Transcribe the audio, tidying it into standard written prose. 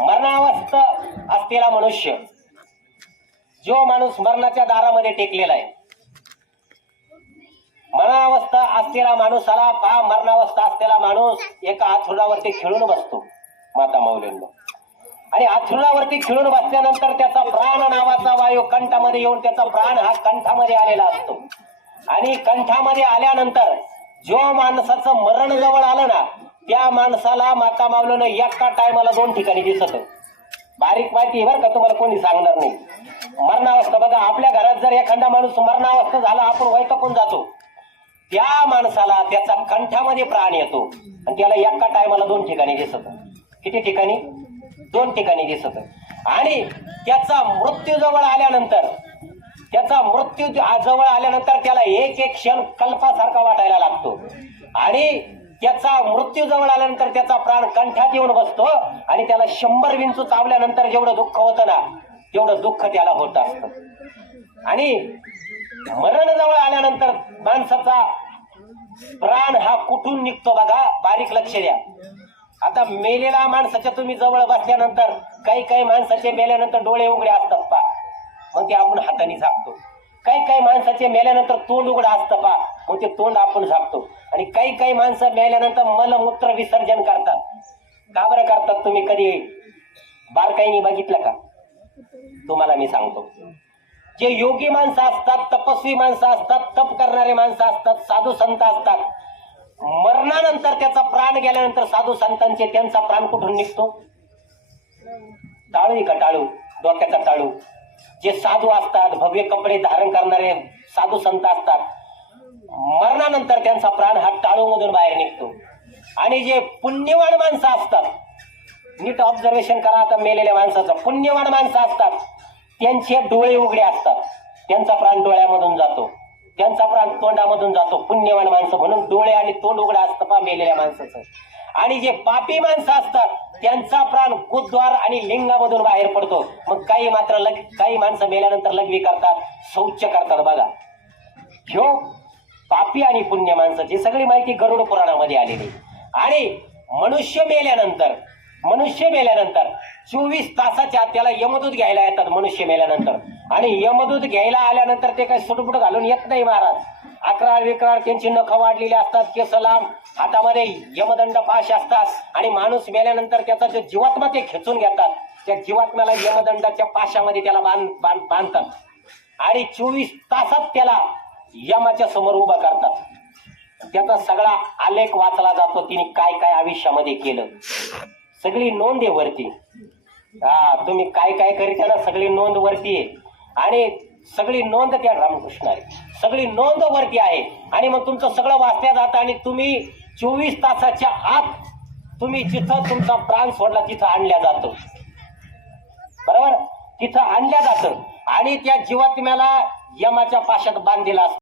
मरणावस्थ असलेला मनुष्य, जो माणूस मरणाच्या दारामध्ये टेकलेला आहे, मरणावस्था असलेला माणूसाला पहा, मरणावस्था असलेला माणूस एका आथरुणावरती खिळून बसतो माता माऊलींनो, आणि आथरुणावरती खिळून बसल्यानंतर त्याचा प्राण नावाचा वायू कंठामध्ये येऊन त्याचा प्राण हा कंठामध्ये आलेला असतो. आणि कंठामध्ये आल्यानंतर जो माणसाचं मरण जवळ आलं ना, त्या माणसाला माता माऊलीनं एका टायमाला 2 ठिकाणी दिसत. बारीक माहिती बरं का, तुम्हाला कोणी सांगणार नाही. मरणावस्था बघा, आपल्या घरात जर एखादा माणूस मरणावस्था झाला, आपण वैतागून जातो, त्या माणसाला त्याचा कंठामध्ये प्राण येतो आणि त्याला एका टायमाला 2 ठिकाणी दिसत. किती ठिकाणी? 2 ठिकाणी दिसत. आणि त्याचा मृत्यू जवळ आल्यानंतर, त्याला एक एक क्षण कल्पासारखा वाटायला लागतो. आणि त्याचा मृत्यू जवळ आल्यानंतर त्याचा प्राण कंठात येऊन बसतो आणि त्याला 100 विंचू चावल्यानंतर जेवढं दुःख होतं ना, तेवढं दुःख त्याला होत असतं. आणि मरण जवळ आल्यानंतर माणसाचा प्राण हा कुठून निघतो बघा, बारीक लक्ष द्या. आता मेलेल्या माणसाच्या तुम्ही जवळ बसल्यानंतर काही माणसाचे मेल्यानंतर डोळे उघडे असतात पा, मग ते आपण हाताने झाकतो. काही माणसाचे मेल्यानंतर तोंड उघडं असतं पा, मग ते तोंड आपण झाकतो. आणि काही माणसं मेल्यानंतर मलमूत्र विसर्जन करतात. का बरं करतात? तुम्ही कधी बारकाईने बघितलं का? तुम्हाला मी सांगतो. जे योगी माणसं असतात, तपस्वी माणसं असतात, तप करणारे माणसं असतात, साधू संत असतात, मरणानंतर त्याचा प्राण गेल्यानंतर साधू संतांचे त्यांचा प्राण कुठून निघतो? टाळू का? टाळू, डोक्याचा टाळू. जे साधू असतात, भव्य कपडे धारण करणारे साधू संत असतात, मरणानंतर त्यांचा प्राण हा टाळू मधून बाहेर निघतो. आणि जे पुण्यवान माणसं असतात, नीट ऑब्झर्वेशन करा आता मेलेल्या माणसाचं, पुण्यवान माणसं असतात, त्यांचे डोळे उघडे असतात, त्यांचा प्राण डोळ्यामधून जातो, त्यांचा प्राण तोंडामधून जातो. पुण्यवान माणसं म्हणून डोळे आणि तोंड उघडं असतं पा मेलेल्या माणसाचं. आणि जे पापी माणसं असतात, त्यांचा प्राण गुदद्वार आणि लिंगामधून बाहेर पडतो. मग काही माणसं मेल्यानंतर लघवी करतात, शौच करतात. बघा, ह्यो पापी आणि पुण्य माणसाची सगळी माहिती गरुड पुराणामध्ये आलेली. आणि मनुष्य मेल्यानंतर 24 तासाच्या आत त्याला यमदूत घ्यायला येतात मनुष्य मेल्यानंतर. आणि यमदूत घ्यायला आल्यानंतर ते काही सुटपुट घालून येत नाही महाराज. 11 त्यांची नखं वाढलेली असतात, केस लांब, हातामध्ये यमदंड पाश असतात. आणि माणूस मेल्यानंतर त्याचा जो जीवात्मा ते खेचून घेतात, त्या जीवात्म्याला यमदंडाच्या पाशामध्ये त्याला बांधतात आणि 24 तासात त्याला यमाच्या समोर उभा करतात. त्याचा सगळा आलेख वाचला जातो, तिने काय आयुष्यामध्ये केलं, सगळी नोंद आहे वरती. तुम्ही काय करीत ना, सगळी नोंद वरती आहे. आणि सगळी नोंद त्या रामकृष्ण आहे, सगळी नोंद वरती आहे. आणि मग तुमचं सगळं वाचल्या जातं आणि तुम्ही 24 तासाच्या आत तुम्ही जिथं तुमचा प्राण सोडला तिथं आणल्या जातो. बरोबर, तिथं आणल्या जातं. आणि त्या जीवात्म्याला यमाच्या पाशात बांधलेला असतो.